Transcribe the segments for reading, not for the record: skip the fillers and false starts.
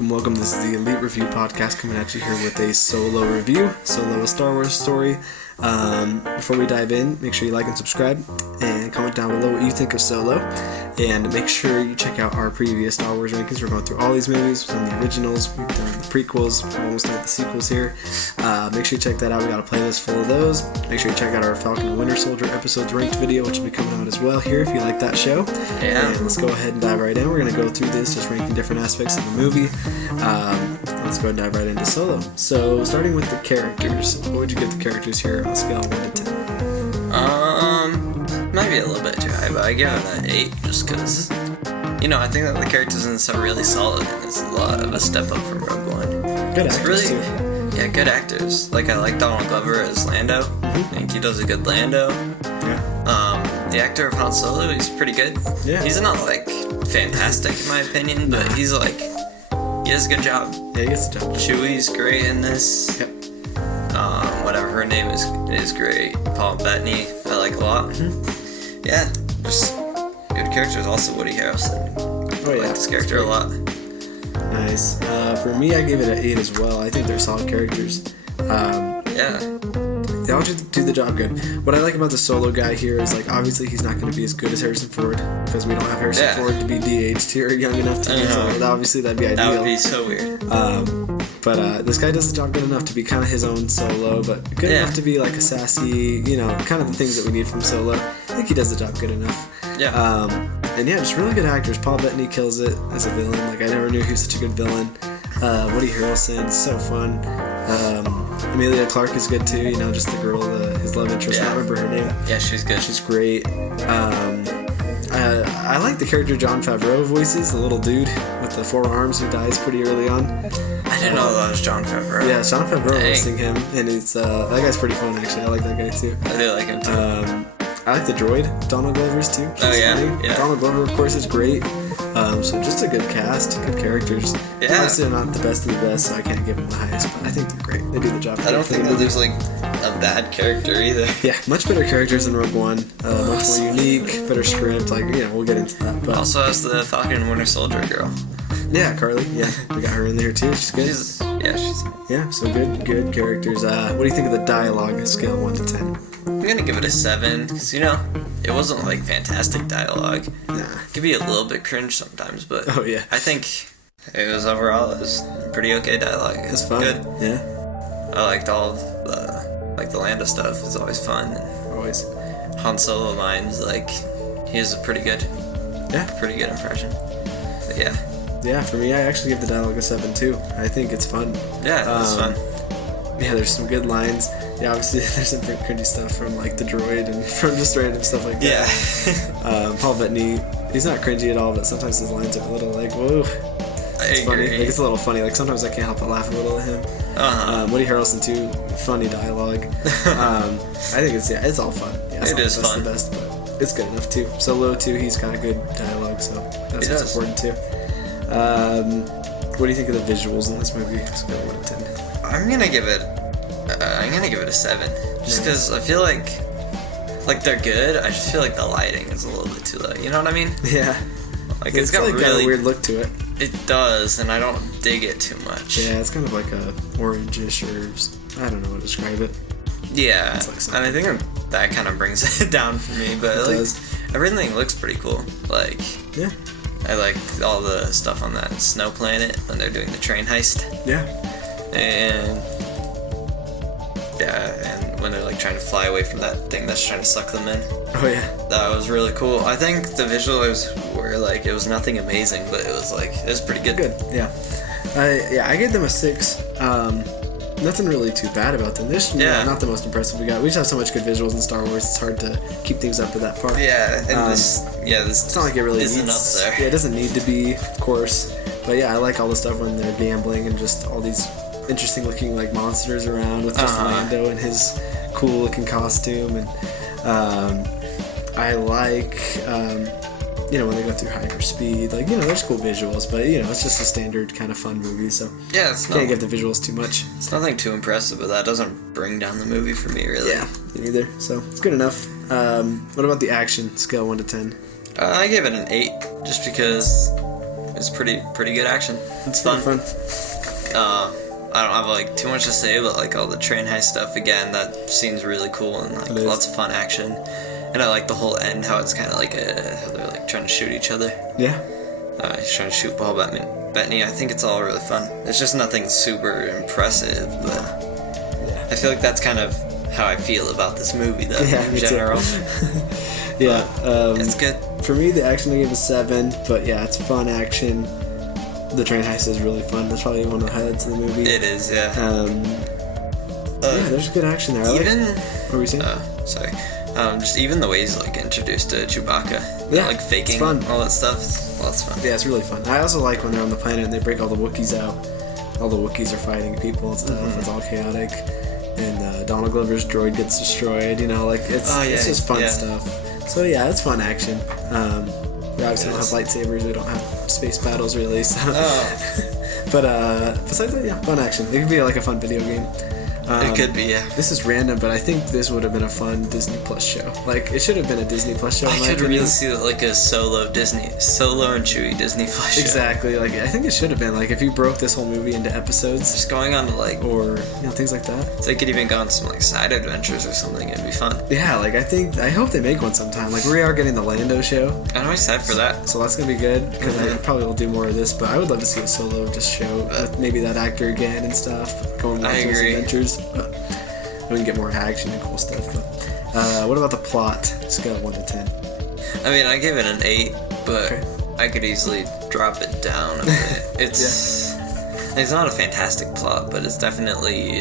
Welcome. This is the Elite Review Podcast coming at you here with a Solo review. Solo, a Star Wars story. Before we dive in, make sure you like and subscribe and comment down below what you think of Solo. And make sure you check out our previous Star Wars rankings. We're going through all these movies. We've done the originals, we've done the prequels, we're almost done with the sequels here. Make sure you check that out. We got a playlist full of those. Make sure you check out our Falcon and Winter Soldier episodes ranked video, which will be coming out as well here if you like that show. Yeah. And let's go ahead and dive right in. We're going to go through this, just ranking different aspects of the movie. Let's go ahead and dive right into Solo. So, starting with the characters, what would you give the characters here on a scale of 1 to 10? Might be a little bit too high, but I give it an 8 just because, I think that the characters in this are really solid and it's a lot of a step up from Rogue One. Good actors, too. Yeah, good actors. Like, I like Donald Glover as Lando. I think he does a good Lando. Yeah. The actor of Han Solo, he's pretty good. Yeah. He's not, fantastic in my opinion, but he's, he does a good job. Yeah, he gets the job. Chewie's great in this. Yep. Whatever her name is great. Paul Bettany, I like a lot. Mm-hmm. Yeah, just good characters. Also, Woody Harrelson. I like this character a lot. Nice. For me, I gave it an 8 as well. I think they're solid characters. Yeah. They all just do the job good. What I like about the Solo guy here is, obviously he's not going to be as good as Harrison Ford because we don't have Harrison Ford to be de-aged here young enough to be so obviously that'd be ideal. That would be so weird. But this guy does the job good enough to be kind of his own Solo, but good enough to be a sassy, kind of the things that we need from Solo. I think he does the job good enough. Yeah. Just really good actors. Paul Bettany kills it as a villain. I never knew he was such a good villain. Woody Harrelson, so fun. Emilia Clarke is good too, just the girl, his love interest. I don't remember her name. Yeah, she's good. She's great. I like the character Jon Favreau voices, the little dude with the 4 arms who dies pretty early on. I didn't know that was Jon Favreau. Yeah, Jon Favreau voicing him, and it's that guy's pretty fun actually. I like that guy too. I do like him too. I like the droid, Donald Glover's too. She's funny. Yeah. Donald Glover, of course, is great. So just a good cast, good characters. Yeah. Obviously, they're not the best of the best, so I can't give them the highest, but I think they're great. They do the job. I don't think that there's a bad character either. Yeah, much better characters than Rogue One. Much more unique, better script. We'll get into that. But also has the Falcon and Winter Soldier girl. Yeah, Carly. Yeah, we got her in there too. She's good. She's so good characters. What do you think of the dialogue scale 1 to 10? I'm gonna give it a 7 because it wasn't fantastic dialogue. Nah. It could be a little bit cringe sometimes, but I think it was pretty okay dialogue. It was fun. Good. Yeah. I liked all of the Lando stuff. It's always fun. Always. Han Solo lines, he has a pretty good impression. But yeah. Yeah, for me, I actually give the dialogue a 7 too. I think it's fun. Yeah, it's fun. Yeah, there's some good lines. Yeah, obviously there's some pretty cringy stuff from the droid and from just random stuff like that. Yeah. Paul Bettany, he's not cringy at all, but sometimes his lines are a little whoa. It's funny. It's a little funny. Sometimes I can't help but laugh a little at him. Woody Harrelson too, funny dialogue. I think it's all fun. Yeah, it is fun. The best, but it's good enough too. Solo too, he's got a good dialogue, so that's what's important too. What do you think of the visuals in this movie? Scale 1 to 10. I'm gonna give it a 7, just because I feel like they're good. I just feel like the lighting is a little bit too low. You know what I mean? Yeah. It's got got a weird look to it. It does, and I don't dig it too much. Yeah, it's kind of like a orangish or I don't know how to describe it. Yeah, and I think that kind of brings it down for me. But everything looks pretty cool. Yeah. I like all the stuff on that snow planet when they're doing the train heist. Yeah. And when they're trying to fly away from that thing that's trying to suck them in. Oh yeah. That was really cool. I think the visuals were it was nothing amazing, but it was pretty good. Good. Yeah. I gave them a 6. Nothing really too bad about them. They're not the most impressive we got. We just have so much good visuals in Star Wars. It's hard to keep things up to that part. Yeah, and this it's not like it really isn't needs, up there. Yeah, it doesn't need to be, of course. But yeah, I like all the stuff when they're gambling and just all these interesting looking monsters around with just Lando in his cool looking costume, and I like when they go through hyperspeed, there's cool visuals, but it's just a standard kind of fun movie, so yeah, can't give the visuals too much. It's nothing too impressive, but that doesn't bring down the movie for me, really. Yeah, me neither. So it's good enough. What about the action scale 1 to 10? I gave it an 8, just because It's pretty good action. It's fun. I don't have like too much to say, but like all the train heist stuff again, that seems really cool and like lots of fun action. And I like the whole end, how it's kind of like how they're like trying to shoot each other. Yeah. He's trying to shoot Paul Bettany. I think it's all really fun. It's just nothing super impressive, but I feel like that's kind of how I feel about this movie, though, in general. Yeah. It's good. For me, the action I gave a 7, but yeah, it's fun action. The train heist is really fun. That's probably one of the highlights of the movie. It is, yeah. Yeah, there's good action there. What were we saying? Sorry. Just even the way he's like introduced to Chewbacca. Yeah, like faking it's fun. all that stuff. It's lots of fun. Yeah, it's really fun. I also like when they're on the planet and they break all the Wookiees out. All the Wookiees are fighting people and stuff. It's all chaotic. And Donald Glover's droid gets destroyed. You know, like it's just fun stuff. So yeah, it's fun action. We obviously don't have lightsabers. We don't have space battles really. So. But besides that, yeah, fun action. It could be like a fun video game. It could be, yeah. This is random, but I think this would have been a fun Disney Plus show. Like, it should have been a Disney Plus show. I could really see like a solo and Chewie Disney Plus show. Exactly. Like, I think it should have been like if you broke this whole movie into episodes, just going on to like, or things like that. They could even go on some like side adventures or something. It'd be fun. Yeah, like I hope they make one sometime. Like we are getting the Lando show. I'm excited for that. So that's gonna be good because I probably will do more of this. But I would love to see a solo just show with maybe that actor again and stuff, going on those adventures. But we can get more action and cool stuff. But what about the plot? Scale of 1 to 10. I mean, I gave it an 8, but I could easily drop it down a bit. It's not a fantastic plot, but it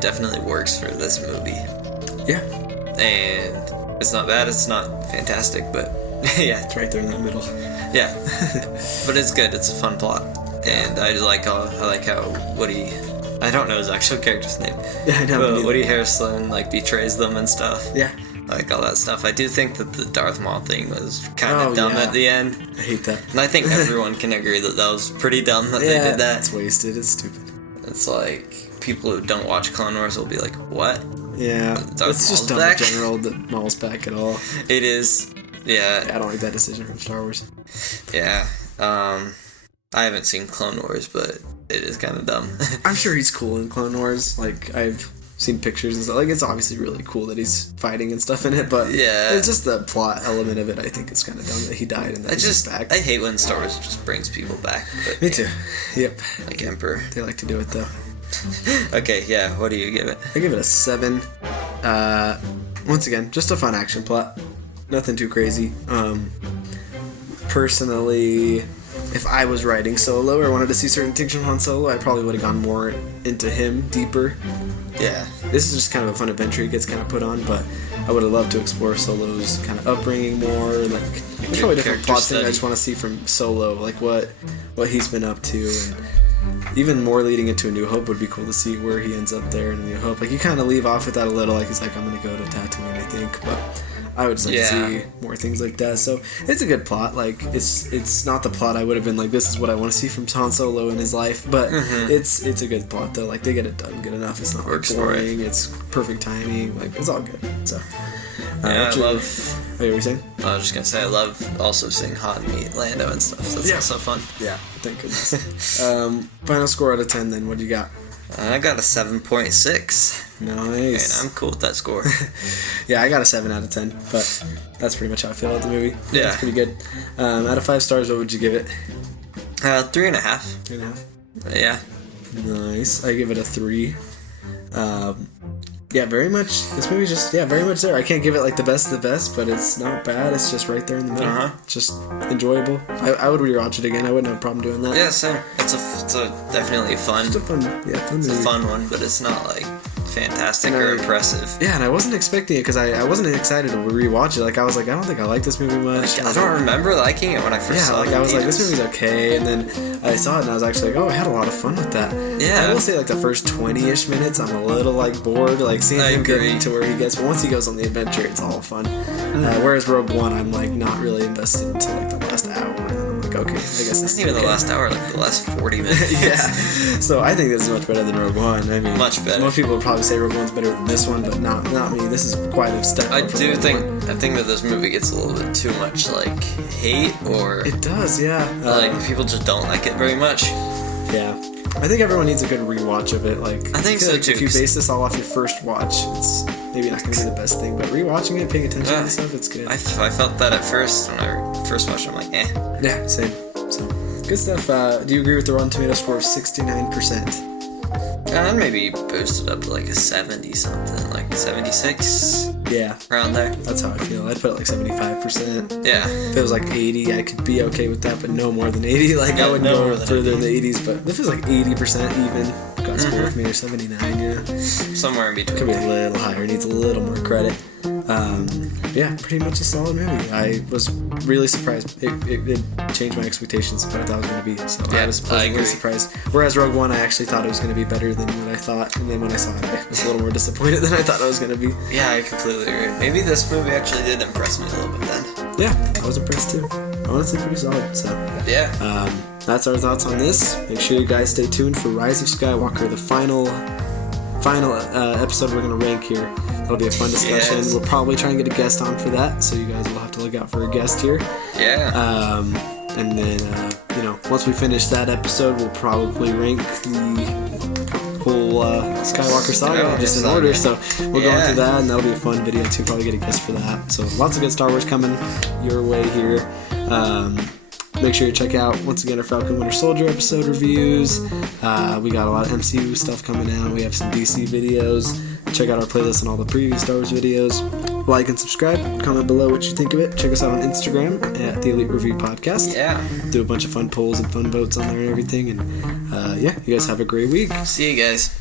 definitely works for this movie. Yeah. And it's not bad. It's not fantastic, but yeah, it's right there in the middle. Yeah, but it's good. It's a fun plot, and I like how Woody. I don't know his actual character's name. Yeah, I know. But Woody Harrelson like betrays them and stuff. Yeah. Like all that stuff. I do think that the Darth Maul thing was kind of dumb at the end. I hate that. And I think everyone can agree that that was pretty dumb that they did that. It's wasted. It's stupid. It's like people who don't watch Clone Wars will be like, "What?" Yeah. It's just dumb in general that Maul's back at all. It is. Yeah. I don't like that decision from Star Wars. Yeah. I haven't seen Clone Wars, but it is kind of dumb. I'm sure he's cool in Clone Wars. Like, I've seen pictures and stuff. Like, it's obviously really cool that he's fighting and stuff in it, but it's just the plot element of it. I think it's kind of dumb that he died and that he's back. I hate when Star Wars just brings people back. But, Me too. Yep. Like Emperor. They like to do it, though. Okay, yeah. What do you give it? I give it a 7. Once again, just a fun action plot. Nothing too crazy. Personally, if I was writing Solo or wanted to see certain things from Han Solo, I probably would have gone more into him deeper. Yeah. This is just kind of a fun adventure he gets kind of put on, but I would have loved to explore Solo's kind of upbringing more. Like, there's probably different plot things I just want to see from Solo, like what he's been up to, and even more leading into A New Hope would be cool to see where he ends up there in A New Hope. Like, you kind of leave off with that a little, like he's like, I'm going to go to Tatooine, I think, but I would just like to see more things like that. So it's a good plot. Like, it's not the plot I would have been like, this is what I want to see from Han Solo in his life, but it's a good plot though. Like, they get it done good enough. It's not boring. It's perfect timing. Like, it's all good. So I love. What were you saying? I was just gonna say I love also seeing Han meet Lando and stuff. So that's also fun. Yeah, thank goodness. Final score out of 10. Then what do you got? I got a 7.6. Nice. And I'm cool with that score. Yeah, I got a 7 out of 10, but that's pretty much how I feel about the movie. Yeah. It's pretty good. Out of 5 stars, what would you give it? 3.5. 3.5? Yeah. Nice. I give it a 3. Yeah, very much. This movie's just, very much there. I can't give it like the best of the best, but it's not bad. It's just right there in the middle. It's just enjoyable. I would rewatch it again. I wouldn't have a problem doing that. Yeah, same. It's a definitely fun. It's a fun movie. It's a fun one, but it's not like fantastic or impressive. Yeah, and I wasn't expecting it because I wasn't excited to rewatch it. Like, I was like, I don't think I like this movie much. I don't remember liking it when I first saw it. Yeah, like, I was like, this movie's okay, and then I saw it and I was actually like, oh, I had a lot of fun with that. Yeah. I will say, like, the first 20-ish minutes, I'm a little, like, bored, like, seeing him getting to where he gets, but once he goes on the adventure, it's all fun. Whereas Rogue One, I'm, like, not really invested until, like, the last hour, and I'm like, like, okay, I guess this isn't even the last hour, like the last 40 minutes. Yeah. So I think this is much better than Rogue One. I mean, much better. Most people would probably say Rogue One's better than this one, but not me. This is quite a step. I think that this movie gets a little bit too much like hate, or it does, yeah. Like people just don't like it very much. Yeah. I think everyone needs a good rewatch of it. Like, I think so like too. If you base this all off your first watch, it's maybe not going to be the best thing. But rewatching it, paying attention to stuff, it's good. I felt that at first when I first watched it. I'm like, eh. Yeah, same. So good stuff. Do you agree with the Rotten Tomato score of 69%? I'd maybe boost it up to like a 70 something, like 76. Yeah. Around there. That's how I feel. I'd put it like 75%. Yeah. If it was like 80, I could be okay with that, but no more than 80. Like, I would go further in the 80s, but if it was like 80% even, God's cool with me, or 79, yeah. Somewhere in between. Could be a little higher, needs a little more credit. Yeah, pretty much a solid movie. I was really surprised. It changed my expectations of what I thought it was going to be. So yeah, I was pleasantly surprised. Whereas Rogue One, I actually thought it was going to be better than what I thought. And then when I saw it, I was a little more disappointed than I thought it was going to be. Yeah, I completely agree. Maybe this movie actually did impress me a little bit then. Yeah, I was impressed too. Honestly, pretty solid. So yeah. That's our thoughts on this. Make sure you guys stay tuned for Rise of Skywalker, the final episode we're going to rank here. That'll be a fun discussion. Yes. We'll probably try and get a guest on for that, so you guys will have to look out for a guest here. Yeah. And then, once we finish that episode, we'll probably rank the whole Skywalker Saga just in order. So we'll go into that, and that'll be a fun video too. Probably get a guest for that. So lots of good Star Wars coming your way here. Make sure you check out, once again, our Falcon Winter Soldier episode reviews. We got a lot of MCU stuff coming out. We have some DC videos. Check out our playlist and all the previous Star Wars videos. Like and subscribe. Comment below what you think of it. Check us out on Instagram at The Elite Review Podcast. Yeah. Do a bunch of fun polls and fun votes on there and everything. And yeah, you guys have a great week. See you guys.